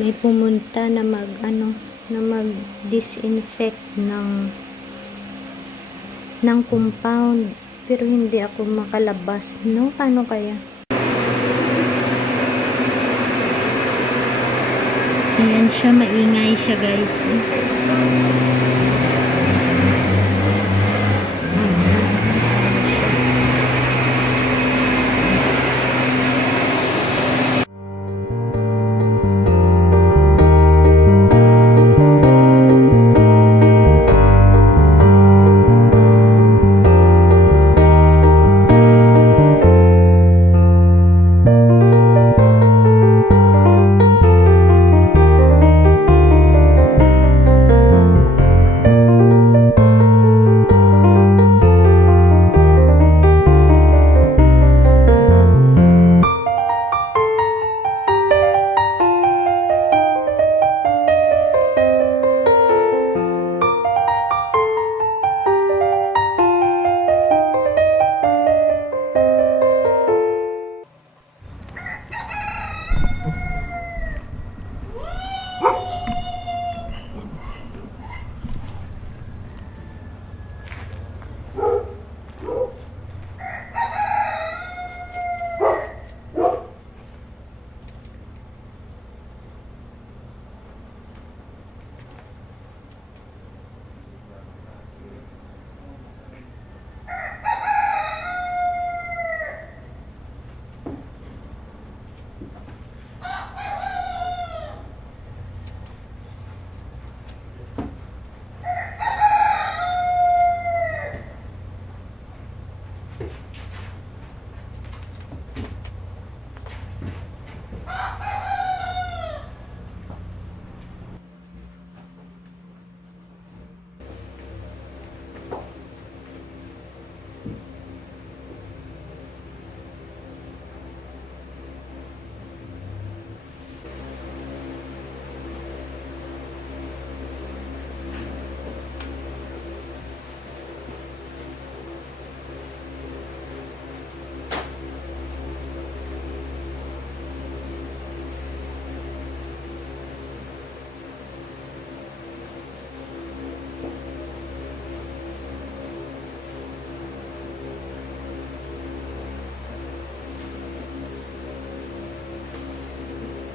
may pumunta na mag disinfect ng compound, pero hindi ako makalabas, no? Paano kaya? Ayan siya, maingay siya, guys.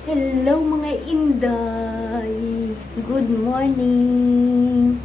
Hello mga inday! Good morning!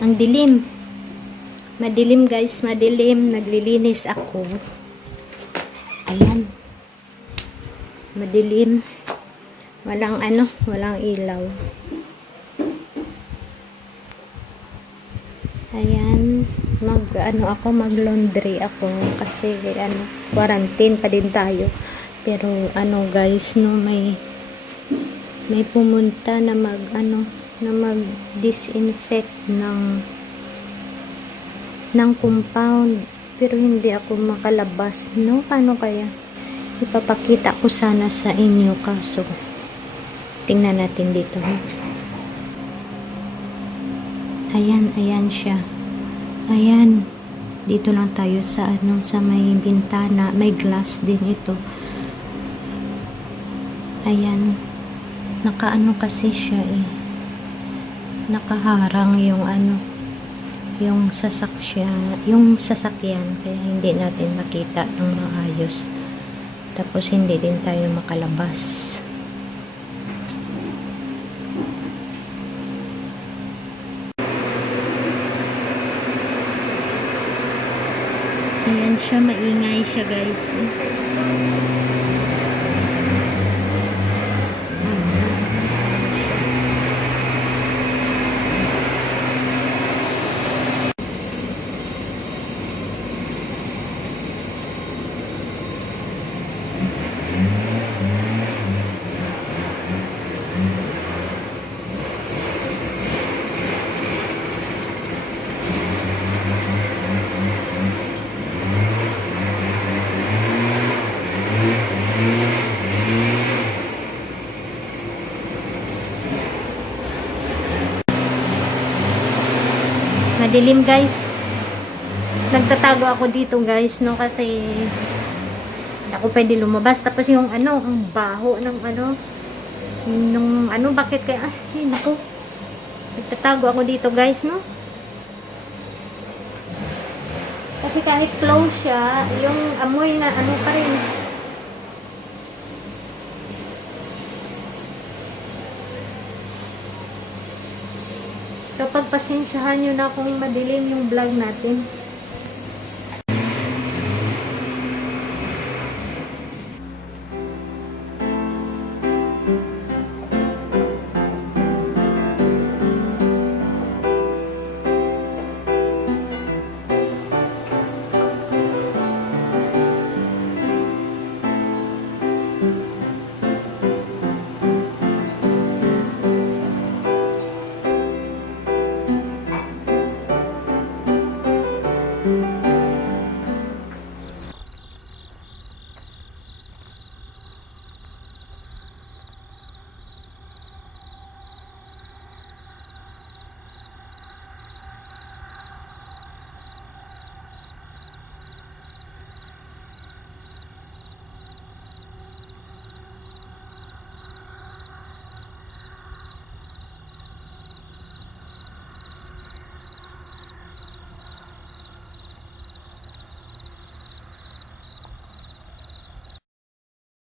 Ang dilim. Madilim guys, madilim. Naglilinis ako. Ayan. Madilim. Walang walang ilaw. Ayan. Mag-laundry ako kasi quarantine pa din tayo. Pero guys, no, may pumunta na mag-disinfect ng compound, pero hindi ako makalabas, no? Paano kaya? Ipapakita ko sana sa inyo, kaso tingnan natin dito, no? Ayan siya. Ayan, dito lang tayo sa sa may bintana, may glass din ito. Ayan, kasi siya nakaharang yung sasakyan, kaya hindi natin makita ng maayos, tapos hindi din tayo makalabas. Ayan siya, maingay siya guys. Madilim guys. Nagtatago ako dito guys, no, kasi hindi ako pwede lumabas. Tapos yung ang baho ng bakit kaya naku. Nagtatago ako dito guys, no. Kasi kahit close siya, yung amoy na pa rin. Kapag pasensyahan nyo na kung madilim yung vlog natin.